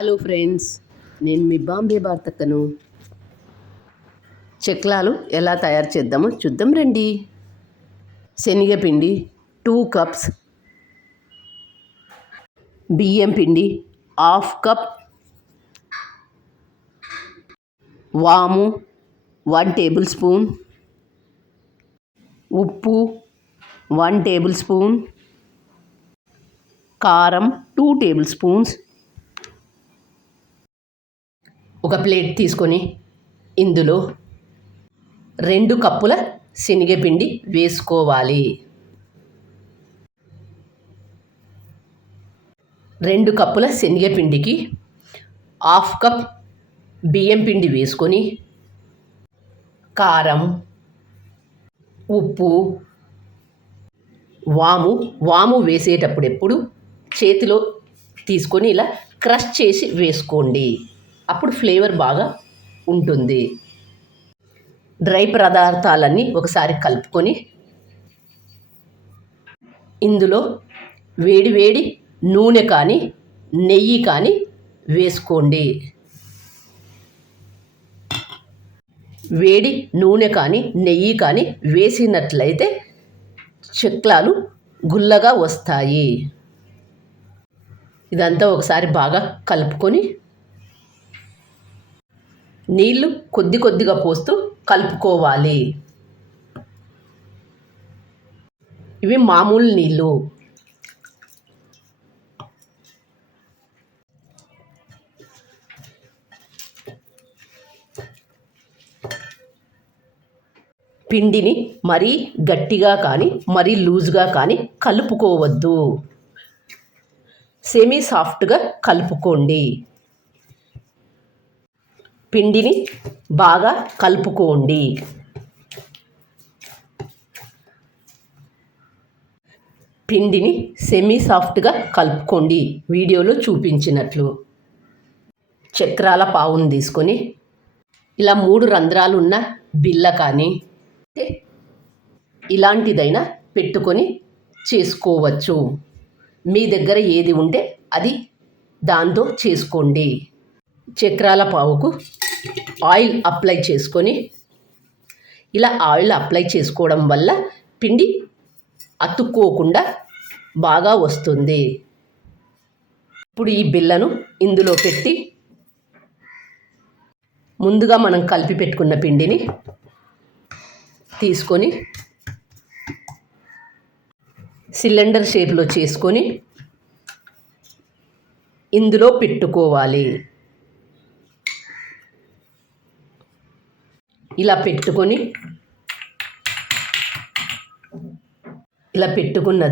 Hello friends, నేను మీ బాంబే భారతక్కను. చెక్లాలు ఎలా తయారు చేద్దామో చూద్దాం రండి. శనగపిండి 2 కప్స్, బియ్యం పిండి 1/2 కప్, వాము 1 టేబుల్ స్పూన్, ఉప్పు 1 టేబుల్ స్పూన్, కారం 2 టేబుల్ స్పూన్స్. ఒక ప్లేట్ తీసుకొని ఇందులో 2 కప్పుల శనగపిండి వేసుకోవాలి. 2 కప్పుల శనగపిండికి 1/2 కప్ బియ్యం పిండి వేసుకొని కారం, ఉప్పు, వాము వేసేటప్పుడు ఎప్పుడు చేతిలో తీసుకొని ఇలా క్రష్ చేసి వేసుకోండి. అప్పుడు ఫ్లేవర్ బాగా ఉంటుంది. డ్రై పదార్థాలన్నీ ఒకసారి కలుపుకొని ఇందులో వేడి నూనె కానీ నెయ్యి కానీ వేసుకోండి. వేడి నూనె కానీ నెయ్యి కానీ వేసినట్లయితే చెక్లాలు గుల్లగా వస్తాయి. ఇదంతా ఒకసారి బాగా కలుపుకొని నీళ్లు కొద్దిగా పోస్తూ కలుపుకోవాలి. ఇవి మామూలు నీళ్ళు. పిండిని మరీ గట్టిగా కానీ మరీ లూజ్గా కానీ కలుపుకోవద్దు. సెమీ సాఫ్ట్గా కలుపుకోండి. పిండిని బాగా కలుపుకోండి. పిండిని సెమీ సాఫ్ట్గా కలుపుకోండి. వీడియోలో చూపించినట్లు. చక్రాల పావును తీసుకొని ఇలా 3 రంధ్రాలు ఉన్న బిళ్ళ కానీ ఇలాంటిదైనా పెట్టుకొని చేసుకోవచ్చు. మీ దగ్గర ఏది ఉంటే అది దాంతో చేసుకోండి. చక్రాల పావుకు ఆయిల్ అప్లై చేసుకొని ఇలా ఆయిల్ అప్లై చేసుకోవడం వల్ల పిండి అతుక్కోకుండా బాగా వస్తుంది. ఇప్పుడు ఈ బిళ్ళను ఇందులో పెట్టి ముందుగా మనం కలిపి పెట్టుకున్న పిండిని తీసుకొని సిలిండర్ షేప్లో చేసుకొని ఇందులో పెట్టుకోవాలి. ఇలా పెట్టుకున్న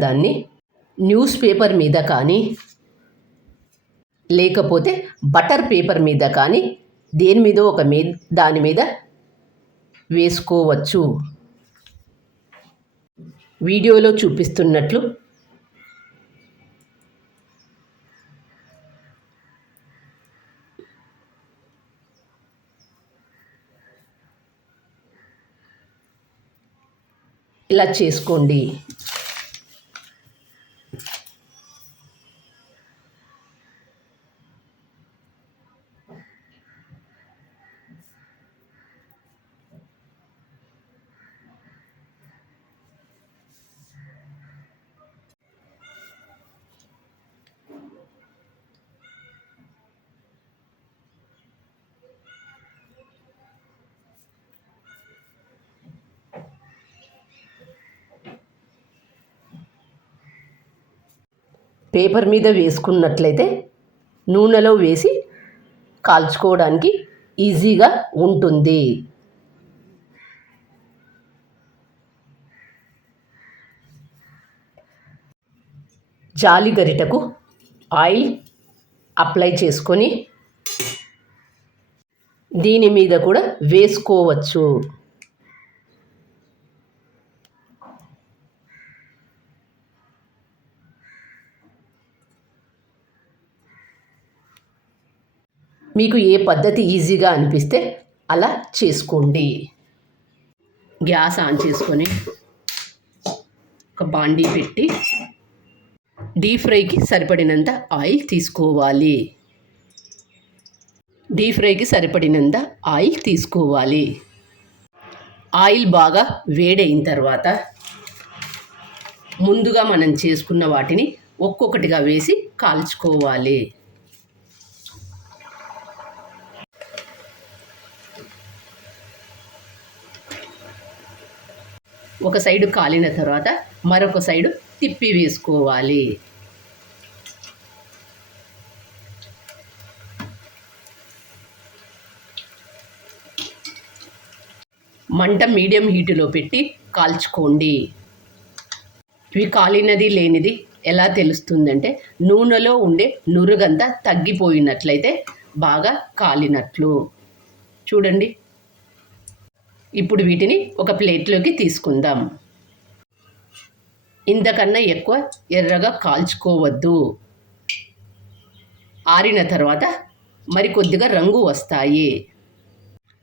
దాన్ని న్యూస్ పేపర్ మీద కానీ లేకపోతే బటర్ పేపర్ మీద కానీ దేని మీద దాని మీద వేసుకోవచ్చు. వీడియోలో చూపిస్తున్నట్లు ఇలా చేసుకోండి. పేపర్ మీద వేసుకున్నట్లయితే నూనెలో వేసి కాల్చుకోవడానికి ఈజీగా ఉంటుంది. జాలి గరిటకు ఆయిల్ అప్లై చేసుకొని దీని మీద కూడా వేసుకోవచ్చు. మీకు ఏ పద్ధతి ఈజీగా అనిపిస్తే అలా చేసుకోండి. గ్యాస్ ఆన్ చేసుకొని ఒక బాండీ పెట్టి డీప్ ఫ్రైకి సరిపడినంత ఆయిల్ తీసుకోవాలి. డీప్ ఫ్రైకి సరిపడినంత ఆయిల్ తీసుకోవాలి. ఆయిల్ బాగా వేడైన తర్వాత ముందుగా మనం చేసుకున్న వాటిని ఒక్కొక్కటిగా వేసి కాల్చుకోవాలి. ఒక సైడు కాలిన తర్వాత మరొక సైడు తిప్పి వేసుకోవాలి. మంట మీడియం హీటులో పెట్టి కాల్చుకోండి. ఇవి కాలినది లేనిది ఎలా తెలుస్తుందంటే నూనెలో ఉండే నురుగంతా తగ్గిపోయినట్లయితే బాగా కాలినట్లు. చూడండి. ఇప్పుడు వీటిని ఒక ప్లేట్లోకి తీసుకుందాం. ఇంతకన్నా ఎక్కువ ఎర్రగా కాల్చుకోవద్దు. ఆరిన తర్వాత మరి కొద్దిగా రంగు వస్తాయి.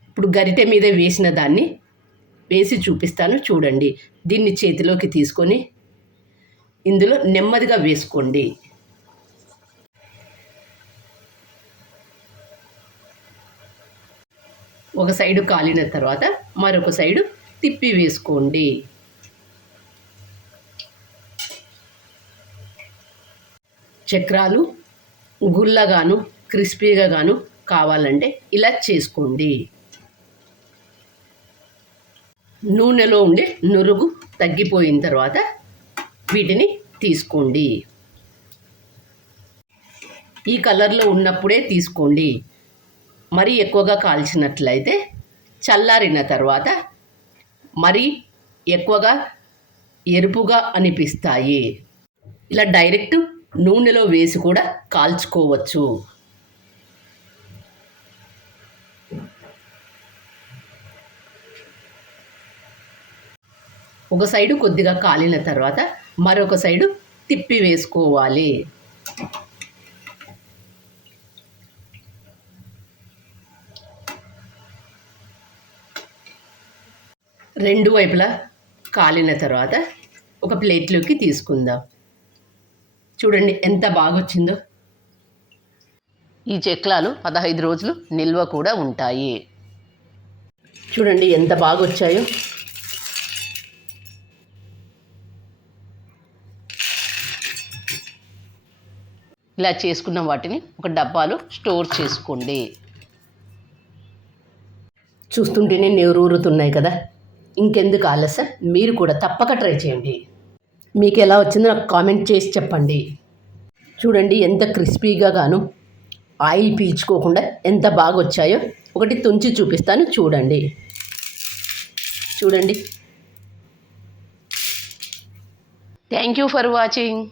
ఇప్పుడు గరిటె మీద వేసిన దాన్ని వేసి చూపిస్తాను చూడండి. దీన్ని చేతిలోకి తీసుకొని ఇందులో నెమ్మదిగా వేసుకోండి. ఒక సైడు కాలిన తర్వాత మరొక సైడు తిప్పి వేసుకోండి. చక్రాలు గుల్లగాను క్రిస్పీగా గాను కావాలంటే ఇలా చేసుకోండి. నూనెలో ఉండే నురుగు తగ్గిపోయిన తర్వాత వీటిని తీసుకోండి. ఈ కలర్లో ఉన్నప్పుడే తీసుకోండి. మరీ ఎక్కువగా కాల్చినట్లయితే చల్లారిన తర్వాత మరీ ఎక్కువగా ఎరుపుగా అనిపిస్తాయి. ఇలా డైరెక్ట్ నూనెలో వేసి కూడా కాల్చుకోవచ్చు. ఒక సైడు కొద్దిగా కాలిన తర్వాత మరొక సైడు తిప్పి వేసుకోవాలి. రెండు వైపులా కాలిన తర్వాత ఒక ప్లేట్లోకి తీసుకుందాం. చూడండి ఎంత బాగా వచ్చిందో. ఈ చెక్లాలు 15 రోజులు నిల్వ కూడా ఉంటాయి. చూడండి ఎంత బాగా వచ్చాయో. ఇలా చేసుకున్న వాటిని ఒక డబ్బాలో స్టోర్ చేసుకోండి. చూస్తుంటేనే నోరూరుతున్నాయి కదా. ఇంకెందుకు ఆలస్యం, మీరు కూడా తప్పక ట్రై చేయండి. మీకు ఎలా వచ్చిందో నాకు కామెంట్ చేసి చెప్పండి. చూడండి ఎంత క్రిస్పీగా గాను ఆయిల్ పీల్చుకోకుండా ఎంత బాగా వచ్చాయో. ఒకటి తుంచి చూపిస్తాను చూడండి. చూడండి. Thank you for watching.